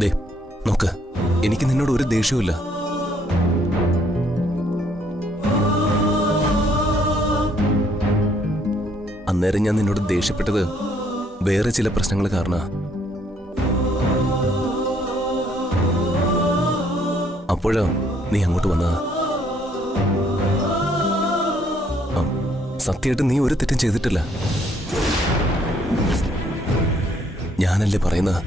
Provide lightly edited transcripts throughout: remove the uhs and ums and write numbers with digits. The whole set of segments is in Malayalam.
ദേ നോക്ക്, എനിക്ക് നിന്നോട് ഒരു ദേഷ്യവുമില്ല. അന്നേരം ഞാൻ നിന്നോട് ദേഷ്യപ്പെട്ടത് വേറെ ചില പ്രശ്നങ്ങൾ കാരണ. അപ്പോഴാ നീ അങ്ങോട്ട് വന്നത്. സത്യമായിട്ട് നീ ഒരു തെറ്റും ചെയ്തിട്ടില്ല. ഞാനല്ലേ പറയുന്നത്.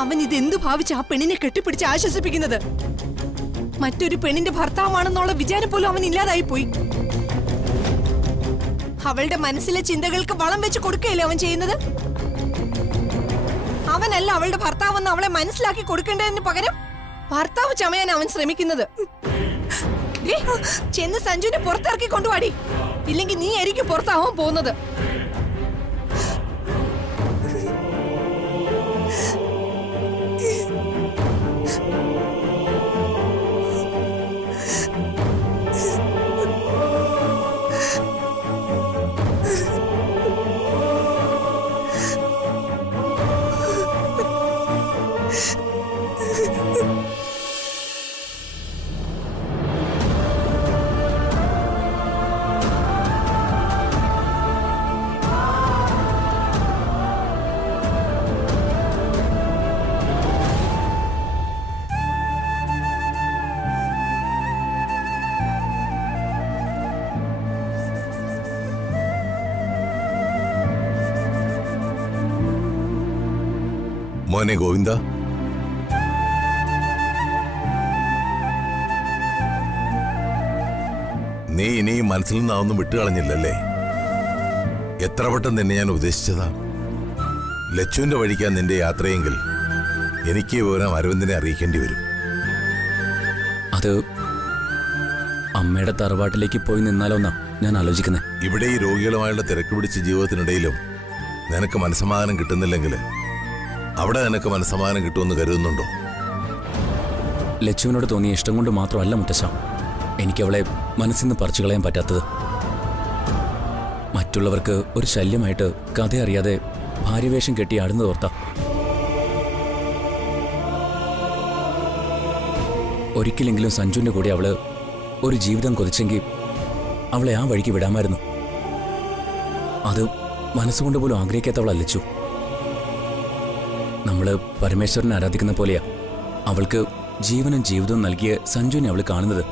അവൻ ഇതെന്തു ഭാവിച്ച് ആ പെണ്ണിനെ കെട്ടിപ്പിടിച്ച് ആശ്വസിപ്പിക്കുന്നത്? മറ്റൊരു പെണ്ണിന്റെ ഭർത്താവാണെന്നുള്ള വിചാരം പോലും അവൻ ഇല്ലാതായി പോയി. അവളുടെ മനസ്സിലെ ചിന്തകൾക്ക് വളം വെച്ച് കൊടുക്കുകയല്ലേ അവൻ ചെയ്യുന്നത്? അവനല്ല അവളുടെ ഭർത്താവെന്ന് അവളെ മനസ്സിലാക്കി കൊടുക്കേണ്ടതിന് പകരം ഭർത്താവ് ചമയാൻ അവൻ ശ്രമിക്കുന്നത്. ചെന്ന് സഞ്ജുവിനെ പുറത്തിറക്കി കൊണ്ടുവാടി, ഇല്ലെങ്കിൽ നീ ആയിരിക്കും പുറത്താവാൻ പോകുന്നത്. മോനെ ഗോവിന്ദ, നീ ഇനിയും മനസ്സിൽ നിന്നാവൊന്നും വിട്ടുകളഞ്ഞില്ലല്ലേ? എത്ര വട്ടം നിന്നെ ഞാൻ ഉപദേശിച്ചതാ. ലച്ചുവിന്റെ വഴിക്കാൻ നിന്റെ യാത്രയെങ്കിൽ എനിക്ക് വിവരം അരവിന്ദനെ അറിയിക്കേണ്ടി വരും. അത് അമ്മയുടെ തറവാട്ടിലേക്ക് പോയി നിന്നാലോന്നാ ഞാൻ ആലോചിക്കുന്നത്. ഇവിടെ ഈ രോഗികളുമായുള്ള തിരക്ക് പിടിച്ച ജീവിതത്തിനിടയിലും നിനക്ക് മനസ്സമാധാനം കിട്ടുന്നില്ലെങ്കിൽ അവിടെ നിനക്ക് മനസ്സമാധാനം കിട്ടുമെന്ന് കരുതുന്നുണ്ടോ? ലച്ചുവിനോട് തോന്നിയ ഇഷ്ടം കൊണ്ട് മാത്രമല്ല മുത്തശ്ശ എനിക്കവളെ മനസ്സിൽ നിന്ന് പറിച്ചു കളയാൻ പറ്റാത്തത്. മറ്റുള്ളവർക്ക് ഒരു ശല്യമായിട്ട് കഥ അറിയാതെ ഭാര്യവേഷം കെട്ടി ആടുന്നത് ഓർത്ത. ഒരിക്കലെങ്കിലും സഞ്ജുവിന്റെ കൂടെ അവള് ഒരു ജീവിതം കൊതിച്ചെങ്കിൽ അവളെ ആ വഴിക്ക് വിടാമായിരുന്നു. അത് മനസ്സുകൊണ്ട് പോലും ആഗ്രഹിക്കാത്തവളല്ല ലച്ചു. നമ്മള് പരമേശ്വരനെ ആരാധിക്കുന്ന പോലെയാ അവൾക്ക് ജീവനും ജീവിതവും നൽകിയ സഞ്ജുവിനെ അവള് കാണുന്നത്.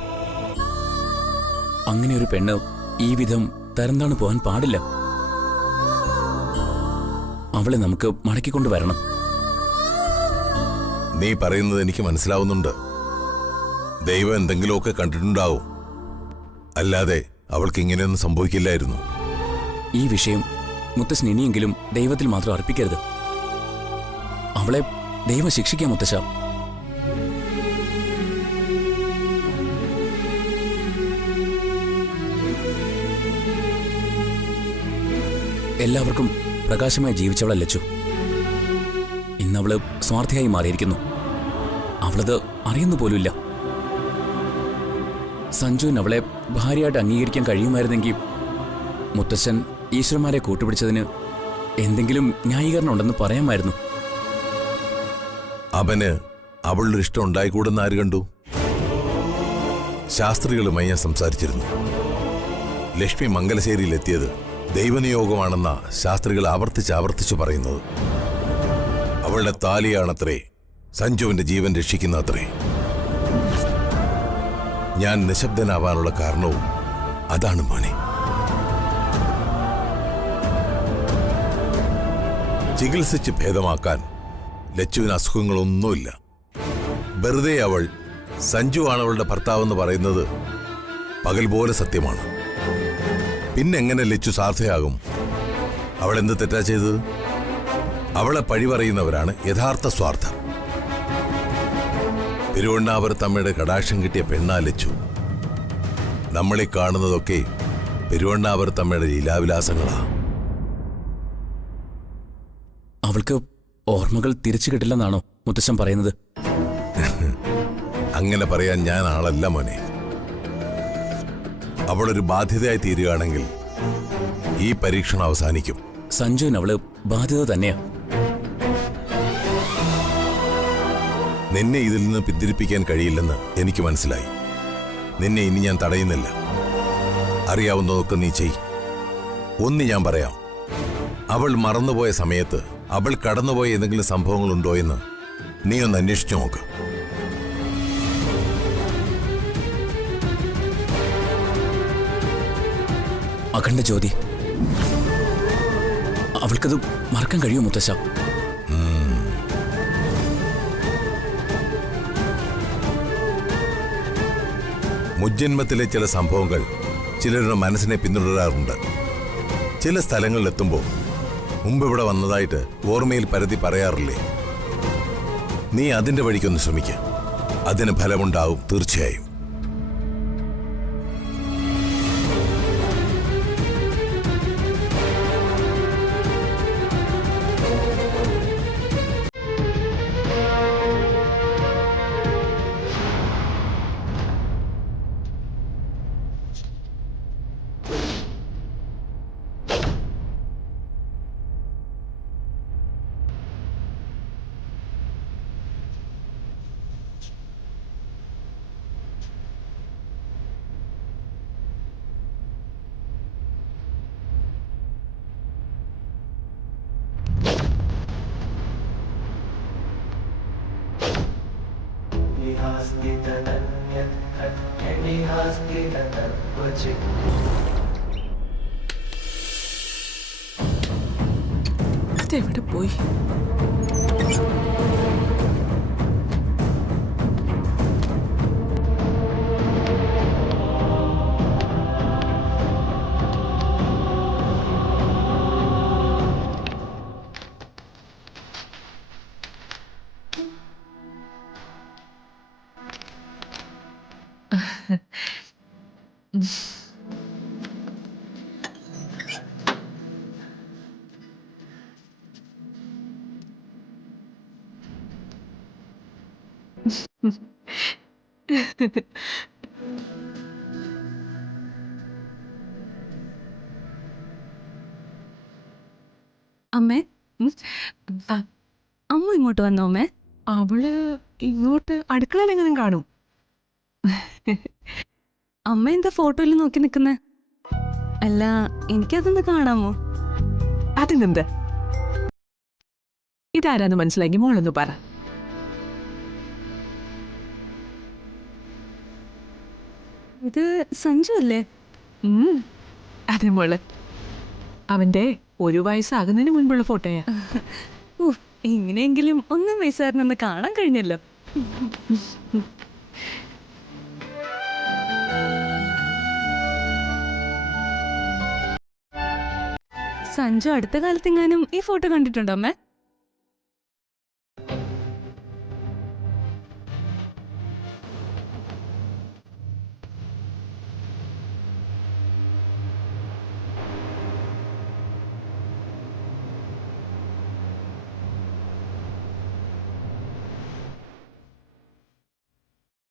അങ്ങനെ ഒരു പെണ്ണ് ഈ വിധം തരംതാണു പോകാൻ പാടില്ല. അവളെ നമുക്ക് മടക്കിക്കൊണ്ടുവരണം. നീ പറയുന്നത് എനിക്ക് മനസ്സിലാവുന്നുണ്ട്. ദൈവം എന്തെങ്കിലുമൊക്കെ കണ്ടിട്ടുണ്ടാവും, അല്ലാതെ അവൾക്ക് ഇങ്ങനെയൊന്നും സംഭവിക്കില്ലായിരുന്നു. ഈ വിഷയം മുത്തശ്ശൻ ഇനിയെങ്കിലും ദൈവത്തിൽ മാത്രം അർപ്പിക്കരുത്. അവളെ ദൈവം ശിക്ഷിക്കാം മുത്തശ്ശ. എല്ലാവർക്കും പ്രകാശമായി ജീവിച്ചവളെ ലച്ചു. ഇന്നവള് സ്വാർത്ഥയായി മാറിയിരിക്കുന്നു. അവളത് അറിയുന്നു പോലുമില്ല. സഞ്ജുവിന് അവളെ ഭാര്യയായിട്ട് അംഗീകരിക്കാൻ കഴിയുമായിരുന്നെങ്കിൽ മുത്തശ്ശൻ ഈശ്വരന്മാരെ കൂട്ടുപിടിച്ചതിന് എന്തെങ്കിലും ന്യായീകരണം ഉണ്ടെന്ന് പറയാമായിരുന്നു. അവന് അവളുടെ ഇഷ്ടം ഉണ്ടായിക്കൂടെന്ന് ആര് കണ്ടു? ശാസ്ത്രികളുമായി ഞാൻ സംസാരിച്ചിരുന്നു. ലക്ഷ്മി മംഗലശ്ശേരിയിലെത്തിയത് ദൈവനിയോഗമാണെന്ന ശാസ്ത്രികൾ ആവർത്തിച്ച് പറയുന്നത്. അവളുടെ താലിയാണത്രേ സഞ്ജുവിന്റെ ജീവൻ രക്ഷിക്കുന്നത്രേ. ഞാൻ നിശബ്ദനാവാനുള്ള കാരണവും അതാണ് മോനെ. ചികിത്സിച്ച് ഭേദമാക്കാൻ ലച്ചുവിന് അസുഖങ്ങളൊന്നുമില്ല. വെറുതെ അവൾ സഞ്ജു ആണ് അവളുടെ ഭർത്താവെന്ന് പറയുന്നത് പകൽ പോലെ സത്യമാണ്. പിന്നെങ്ങനെ ലച്ചു സാർത്ഥയാകും? അവൾ എന്ത് തെറ്റാ ചെയ്തത്? അവളെ പഴി പറയുന്നവരാണ് യഥാർത്ഥ സ്വാർത്ഥർ. പെരുവണ്ണാപുരത്തമ്മയുടെ കടാക്ഷം കിട്ടിയ പെണ്ണാ ലച്ചു. നമ്മളീ കാണുന്നതൊക്കെ പെരുവണ്ണാപുരത്തമ്മയുടെ ലീലാവിലാസങ്ങളാ. അവൾക്ക് ഓർമ്മകൾ തിരിച്ചു കിട്ടില്ലെന്നാണോ മുത്തശ്ശൻ പറയുന്നത്? അങ്ങനെ പറയാൻ ഞാൻ ആളല്ല മോനെ. അവളൊരു ബാധ്യതയായി തീരുകയാണെങ്കിൽ ഈ പരീക്ഷണം അവസാനിക്കും. സഞ്ജുവിന് അവള് ബാധ്യത തന്നെയാ. നിന്നെ ഇതിൽ നിന്ന് പിന്തിരിപ്പിക്കാൻ കഴിയില്ലെന്ന് എനിക്ക് മനസ്സിലായി. നിന്നെ ഇനി ഞാൻ തടയുന്നില്ല. അറിയാവുന്നതൊക്കെ നീ ചെയ്. ഒന്ന് ഞാൻ പറയാം, അവൾ മറന്നുപോയ സമയത്ത് അവൾ കടന്നുപോയ എന്തെങ്കിലും സംഭവങ്ങളുണ്ടോ എന്ന് നീ ഒന്ന് അന്വേഷിച്ചു നോക്ക്. അഖണ്ഡ ജ്യോതി, അവൾക്കത് മറക്കാൻ കഴിയുമോ മുത്തശ്ശ? മുജ്ജന്മത്തിലെ ചില സംഭവങ്ങൾ ചിലരുടെ മനസ്സിനെ പിന്തുടരാറുണ്ട്. ചില സ്ഥലങ്ങളിലെത്തുമ്പോൾ മുമ്പ് ഇവിടെ വന്നതായിട്ട് ഓർമ്മയിൽ പരതി പറയാറില്ലേ? നീ അതിന്റെ വഴിക്കൊന്ന് ശ്രമിക്ക. അതിന് ഫലമുണ്ടാവും തീർച്ചയായും. ഇതെവിടെ പോയി? അമ്മേ, അമ്മ ഇങ്ങോട്ട് വന്നോ അമ്മേ? അവള് ഇങ്ങോട്ട് അടുക്കളയിലെങ്ങനെ കാണും? അമ്മ എന്താ ഫോട്ടോയിൽ നോക്കി നിൽക്കുന്നേ? അല്ല, എനിക്കതൊന്ന് കാണാമോ? അതിനെന്ത്? ഇതാരാന്ന് മനസ്സിലാക്കി മോളൊന്ന് പറ. ഇത് സഞ്ജു അല്ലേ? അതെ മോള്, അവന്റെ 1 വയസ്സാകുന്നതിന് മുൻപുള്ള ഫോട്ടോയാ. ഇങ്ങനെയെങ്കിലും 1 വയസ്സുകാരനൊന്ന് കാണാൻ കഴിഞ്ഞല്ലോ. സഞ്ജു അടുത്ത കാലത്തെങ്ങാനും ഈ ഫോട്ടോ കണ്ടിട്ടുണ്ടോ അമ്മേ?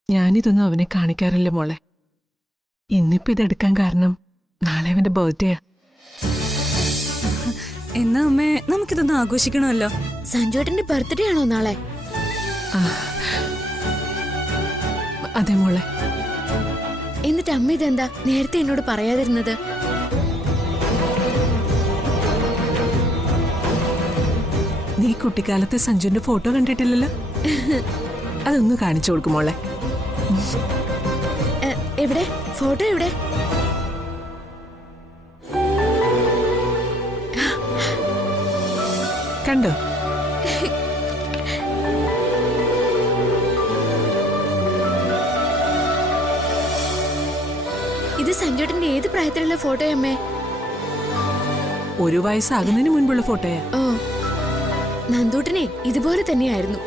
ഞാനിതൊന്നും അവനെ കാണിക്കാറില്ല മോളെ. ഇന്നിപ്പോ ഇതെടുക്കാൻ കാരണം നാളെ അവന്റെ ബർത്ത്ഡേയാ. എന്നാ അമ്മേ, നമുക്കിതൊന്ന് ആഘോഷിക്കണമല്ലോ. സഞ്ജുവേട്ടന്റെ ബർത്ത്ഡേ ആണോ നാളെ? അതെ മോളെ. എന്നിട്ട് അമ്മ ഇതെന്താ നേരത്തെ എന്നോട് പറയാതിരുന്നത്? നീ കുട്ടിക്കാലത്തെ സഞ്ജുവിന്റെ ഫോട്ടോ കണ്ടിട്ടില്ലല്ലോ? അതൊന്ന് കാണിച്ചു കൊടുക്കും മോളെ. എവിടെ ഫോട്ടോ? എവിടെ? കണ്ടോ? ഇത് സഞ്ജുട്ടന്റെ ഏത് പ്രായത്തിലുള്ള ഫോട്ടോയാ അമ്മേ? 1 വയസ്സാകുന്നതിന് മുൻപുള്ള ഫോട്ടോയാ. ഓ, നന്ദൂട്ടനെ ഇതുപോലെ തന്നെയായിരുന്നു.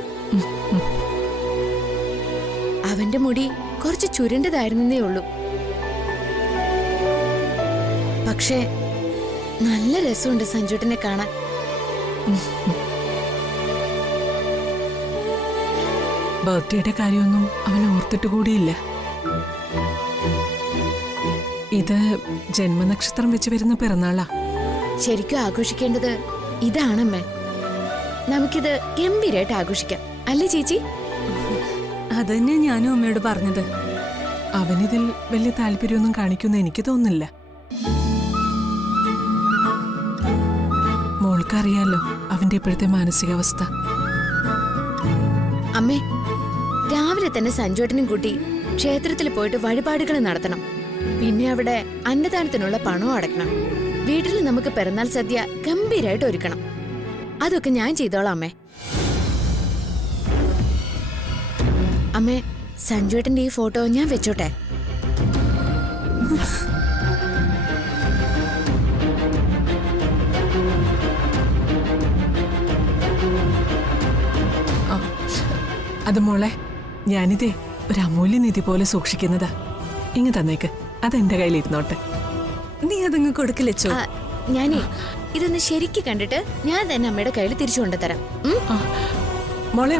അവന്റെ മുടി കുറച്ച് ചുരുണ്ടതായിരുന്നേ ഉള്ളൂ. പക്ഷേ നല്ല രസമുണ്ട് സഞ്ജുട്ടനെ കാണാൻ. ബർത്ത്ഡേയുടെ കാര്യമൊന്നും അവൻ ഓർത്തിട്ട് കൂടിയില്ല. ഇത് ജന്മനക്ഷത്രം വെച്ച് വരുന്ന പിറന്നാളാ. ശരിക്കും ആഘോഷിക്കേണ്ടത് ഇതാണമ്മേ. നമുക്കിത് ഗംഭീരായിട്ട് ആഘോഷിക്കാം, അല്ലേ ചേച്ചി? അത് തന്നെ ഞാനും അമ്മയോട് പറഞ്ഞത്. അവനിതിൽ വലിയ താല്പര്യമൊന്നും കാണിക്കുന്ന എനിക്ക് തോന്നുന്നില്ല. മോൾക്കറിയാലോ അവന്റെ ഇപ്പോഴത്തെ മാനസികാവസ്ഥ. അമ്മേ, രാവിലെ തന്നെ സഞ്ജുവേട്ടനും കൂട്ടി ക്ഷേത്രത്തിൽ പോയിട്ട് വഴിപാടുകൾ നടത്തണം. പിന്നെ അവിടെ അന്നദാനത്തിനുള്ള പണവും അടയ്ക്കണം. വീട്ടിൽ നമുക്ക് പിറന്നാൾ സദ്യ ഗംഭീരായിട്ട് ഒരുക്കണം. അതൊക്കെ ഞാൻ ചെയ്തോളാം അമ്മേ. അമ്മേ, സഞ്ജുവേട്ടന്റെ ഈ ഫോട്ടോ ഞാൻ വെച്ചോട്ടെ? അത് മോളെ, ഞാനിതേ ഒരു അമൂല്യനിധി പോലെ സൂക്ഷിക്കുന്നതാ. ഇങ്ങ് തന്നേക്ക്, അതെന്റെ കയ്യിലിരുന്നോട്ടെ. നീ അതങ്ങ് കൊടുക്കില്ലച്ചോ? ഞാനേ ഇതൊന്ന് ശരിക്ക് കണ്ടിട്ട് ഞാൻ തന്നെ അമ്മയുടെ കയ്യിൽ തിരിച്ചു കൊണ്ടുതരാം. മോളെ,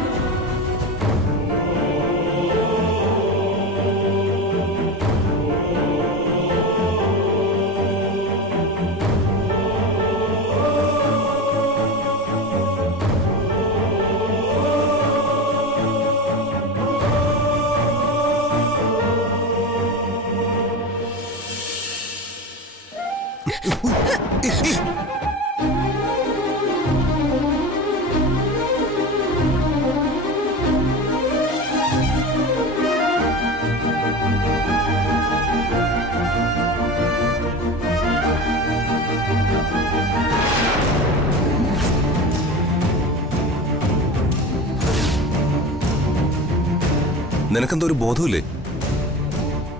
നിനക്കെന്തോ ഒരു ബോധമില്ലേ?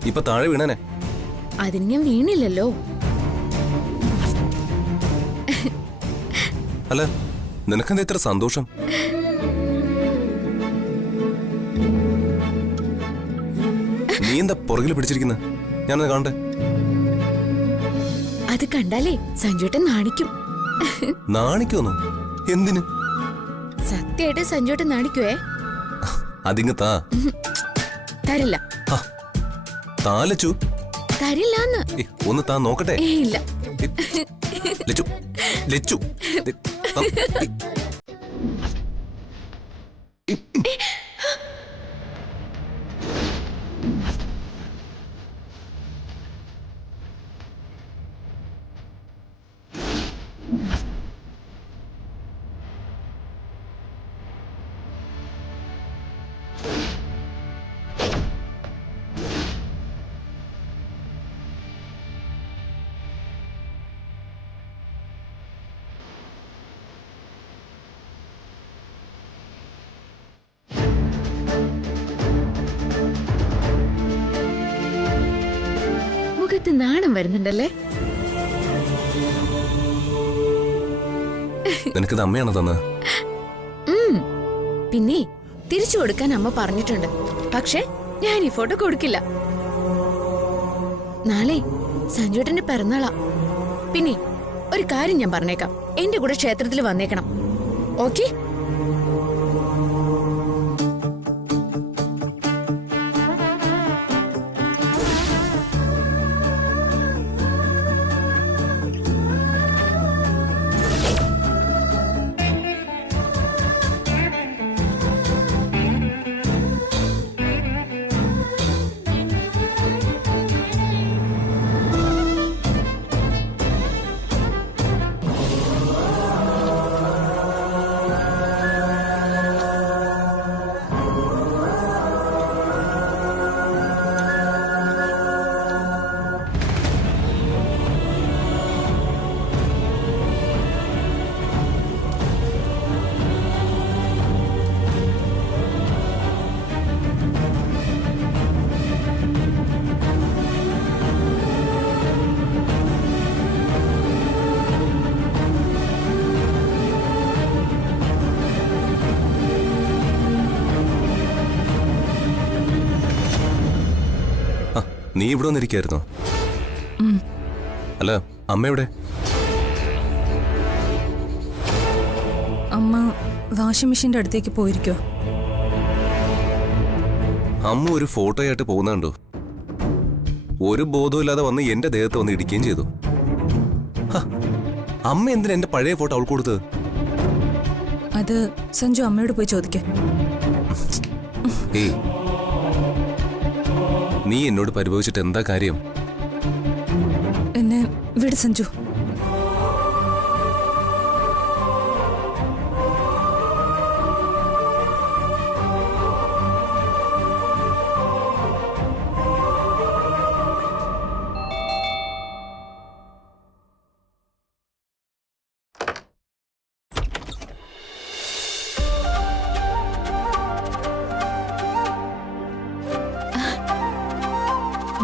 ഇപ്പൊ താഴെ വീണനെ. അതിന് ഞാൻ വീണില്ലല്ലോ. അല്ല, നിനക്കെന്താ ഇത്ര സന്തോഷം? നീ എന്താ പുറകിൽ പിടിച്ചിരിക്കുന്ന? ഞാനത് കാണട്ടെ. അത് കണ്ടാലേ സഞ്ജുട്ടൻ നാണിക്കും. നാണിക്കോന്നോ? എന്തിന്? സത്യമായിട്ട് സഞ്ജുട്ടൻ നാണിക്കുവേ. അതിങ്ങ് താ. തരില്ല. താലച്ചു തരില്ലാന്ന്. ഒന്ന് താ നോക്കട്ടെ. ഇല്ല. ലച്ചു, ലച്ചു. മുഖത്ത് നാണം വരുന്നുണ്ടല്ലേ? നിനക്കിത് അമ്മയാണോ തന്നത്? പിന്നെ തിരിച്ചു കൊടുക്കാൻ അമ്മ പറഞ്ഞിട്ടുണ്ട്. പക്ഷെ ഞാൻ ഈ ഫോട്ടോ കൊടുക്കില്ല. നാളെ സഞ്ജുട്ടന്റെ പിറന്നാളാ. പിന്നെ ഒരു കാര്യം ഞാൻ പറഞ്ഞേക്കാം, എന്റെ കൂടെ ക്ഷേത്രത്തിൽ വന്നേക്കണം. ഓക്കെ? നീ ഇവിടെ വന്നിരിക്കായിരുന്നോ? അല്ല, അമ്മ എവിടെ? അമ്മ വാഷിംഗ് മെഷീന്റെ അടുത്തേക്ക് പോയിരിക്കോ? അമ്മ ഒരു ഫോട്ടോയായിട്ട് പോകുന്ന കണ്ടു. ഒരു ബോധമില്ലാതെ വന്ന് എന്റെ ദേഹത്ത് വന്ന് ഇടിക്കുകയും ചെയ്തു. ഹ, അമ്മ എന്തിനാ എന്റെ പഴയ ഫോട്ടോ അവൾക്ക് കൊടുത്തത്? അത് സഞ്ജു അമ്മയോട് പോയി ചോദിക്കാം. ഏയ്, നീ എന്നോട് പരിഭവിച്ചിട്ട് എന്താ കാര്യം? എന്നെ വിട് സഞ്ജു.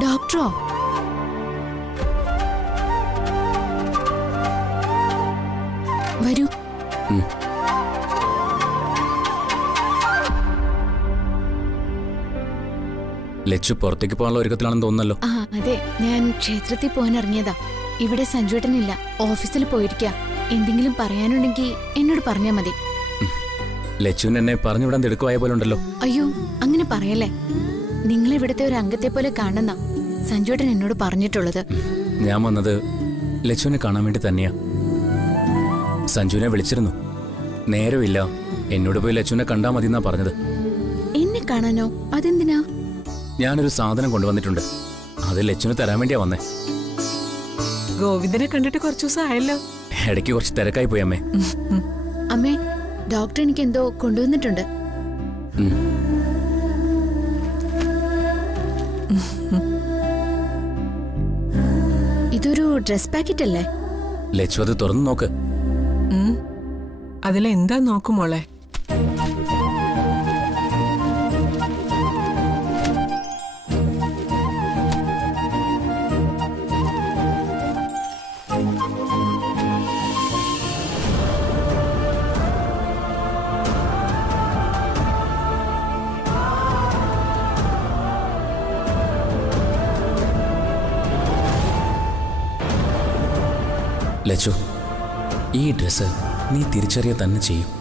ഡോക്ടറോ? വരൂ. ലച്ചു പുറത്തേക്ക് പോകാനുള്ള ഒരുക്കത്തിലാണെന്ന് തോന്നുന്നല്ലോ. ആ അതെ, ഞാൻ ക്ഷേത്രത്തിൽ പോകാൻ ഇറങ്ങിയതാ. ഇവിടെ സഞ്ജുവേട്ടനില്ല, ഓഫീസിൽ പോയിരിക്കാ. എന്തെങ്കിലും പറയാനുണ്ടെങ്കിൽ എന്നോട് പറഞ്ഞാ മതി. ലച്ചുവിന് എന്നെ പറഞ്ഞുവിടാൻ തിടുക്കമായ പോലെ ഉണ്ടല്ലോ. അയ്യോ, അങ്ങനെ പറയല്ലേ. നിങ്ങൾ ഇവിടുത്തെ ഒരു അംഗത്തെ പോലെ കാണുന്ന സഞ്ജുവേട്ടൻ എന്നോട് പറഞ്ഞിട്ടുള്ളത്. ഞാൻ വന്നത് ലച്ചുവിനെ കാണാൻ വേണ്ടി തന്നെയാ. സഞ്ജുവിനെ വിളിച്ചിരുന്നു, നേരമില്ല, എന്നോട് പോയി ലച്ചുവിനെ കണ്ടാൽ മതി എന്നാ പറഞ്ഞത്. എന്നെ കാണാനോ? അതെന്തിനാ? ഞാനൊരു സാധനം കൊണ്ടുവന്നിട്ടുണ്ട്, അത് ലച്ചുവിന് തരാൻ വേണ്ടിയാ വന്നേ. ഗോവിന്ദനെ കണ്ടിട്ട് കുറച്ചു ദിവസം ആയല്ലോ. ഇടയ്ക്ക് കുറച്ച് തിരക്കായി പോയി അമ്മേ. അമ്മേ, ഡോക്ടർ എനിക്ക് എന്തോ കൊണ്ടുവന്നിട്ടുണ്ട്. ഇതൊരു ഡ്രസ് പാക്കറ്റ് അല്ലേ? ലച്ചു അത് തുറന്നു നോക്ക്. അതിലെന്താ നോക്കുമോളെ? ലച്ചു, ഈ ഡ്രസ്സ് നീ തിരിച്ചറിയ തന്നെ ചെയ്യും.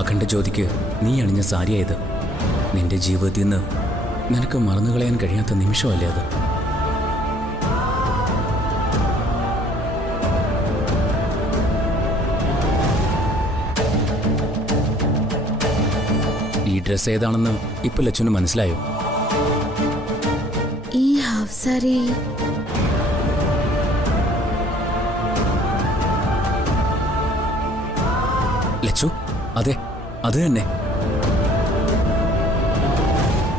അഖണ്ഡ ജ്യോതിക്ക് നീ അണിഞ്ഞ സാരിയായത്. നിന്റെ ജീവിതത്തിൽ നിന്ന് നിനക്ക് മറന്നുകളയാൻ കഴിയാത്ത നിമിഷമല്ലേ അത്? ഈ ഡ്രസ് ഏതാണെന്ന് ഇപ്പൊ ലച്ചുവിന് മനസ്സിലായോ? ഈ ഹാഫ് സാരി ലച്ചു, അതെ, അത് തന്നെ.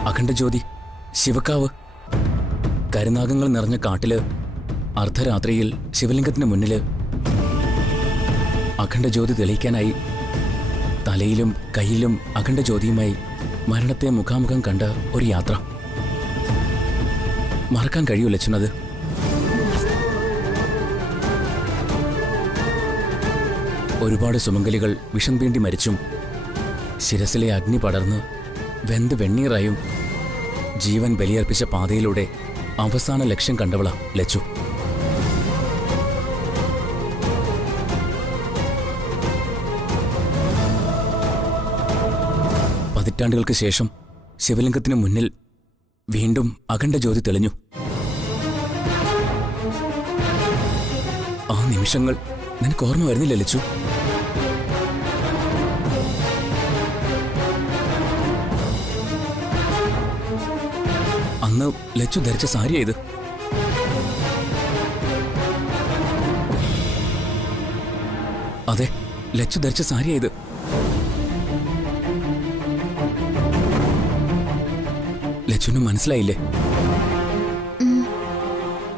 അഖണ്ഡ ജ്യോതി, ശിവക്കാവ്, കരുനാഗങ്ങൾ നിറഞ്ഞ കാട്ടില് അർദ്ധരാത്രിയിൽ ശിവലിംഗത്തിന് മുന്നില് അഖണ്ഡ ജ്യോതി തെളിയിക്കാനായി തലയിലും കയ്യിലും അഖണ്ഡ ജ്യോതിയുമായി മരണത്തെ മുഖാമുഖം കണ്ട ഒരു യാത്ര. മറക്കാൻ കഴിയൂ ലച്ചുനത്? ഒരുപാട് സുമംഗലികൾ വിഷം തീണ്ടി മരിച്ചും ശിരസിലെ അഗ്നി പടർന്ന് വെന്ത് വെണ്ണീറായും ജീവൻ ബലിയർപ്പിച്ച പാതയിലൂടെ അവസാന ലക്ഷ്യം കണ്ടവളാ ലച്ചു. പതിറ്റാണ്ടുകൾക്ക് ശേഷം ശിവലിംഗത്തിന് മുന്നിൽ വീണ്ടും അഖണ്ഡ ജ്യോതി തെളിഞ്ഞു. ആ നിമിഷങ്ങൾ നിനക്ക് ഓർമ്മ വരുന്നില്ല ലച്ചു? അന്ന് ലച്ചു ധരിച്ച സാരിയാ ഇത്. അതെ, ലച്ചു ധരിച്ച സാരിയാ ഇത്. ലച്ചുന് മനസ്സിലായില്ലേ?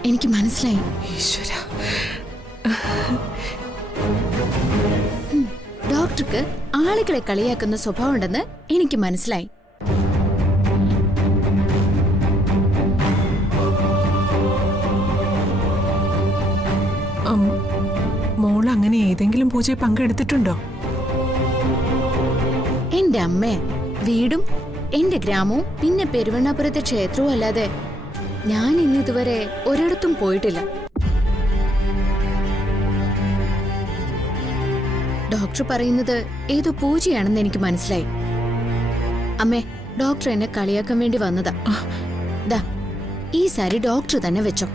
എനിക്ക് മനസ്സിലായി. ഈശ്വര, ഡോക്ടർക്ക് ആളുകളെ കളിയാക്കുന്ന സ്വഭാവം ഉണ്ടെന്ന് എനിക്ക് മനസ്സിലായി. മോൾ അങ്ങനെ ഏതെങ്കിലും പൂജയിൽ പങ്കെടുത്തിട്ടുണ്ടോ? എന്റെ അമ്മേ, വീടും എന്റെ ഗ്രാമവും പിന്നെ പെരുവണ്ണാപുരത്തെ ക്ഷേത്രവും അല്ലാതെ ഞാൻ ഇന്നിതുവരെ ഒരിടത്തും പോയിട്ടില്ല. ഡോക്ടർ പറയുന്നത് ഏതോ പൂജയാണെന്ന് എനിക്ക് മനസ്സിലായി. അമ്മേ, ഡോക്ടർ എന്നെ കളിയാക്കാൻ വേണ്ടി വന്നതാ. ദാ, ഈ സാരി ഡോക്ടർ തന്നെ വെച്ചോ.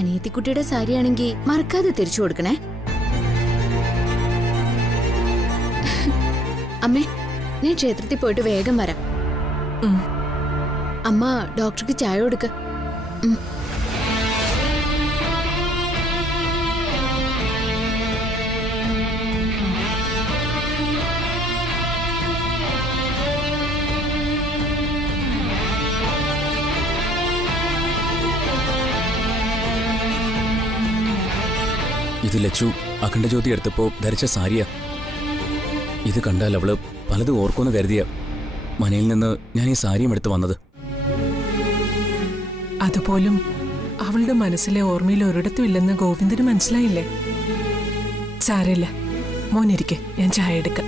അനിയത്തിക്കുട്ടിയുടെ സാരിയാണെങ്കിൽ മറക്കാതെ തിരിച്ചു കൊടുക്കണേ. അമ്മേ, ഞാൻ ക്ഷേത്രത്തിൽ പോയിട്ട് വേഗം വരാം. അമ്മ ഡോക്ടർക്ക് ചായ കൊടുക്ക. ഇത് ലച്ചു അഖണ്ഡജ്യോതി എടുത്തപ്പോ ധരിച്ച സാരിയാ. ഇത് കണ്ടാൽ അവള് പലതും ഓർക്കുമെന്ന് കരുതിയ മനയിൽ നിന്ന് ഞാൻ ഈ സാരിയും എടുത്ത് വന്നത്. അതുപോലും അവളുടെ മനസ്സിലെ ഓർമ്മയിൽ ഒരിടത്തും ഇല്ലെന്ന് ഗോവിന്ദന് മനസ്സിലായില്ലേ? സാരമില്ല, മോനിരിക്കെ, ഞാൻ ചായ എടുക്കാം.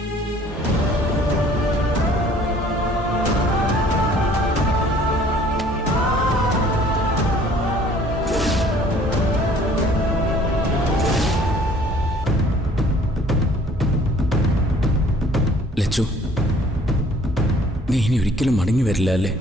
ലച്ചു, നീ ഇനി ഒരിക്കലും മടങ്ങി വരില്ല അല്ലേ?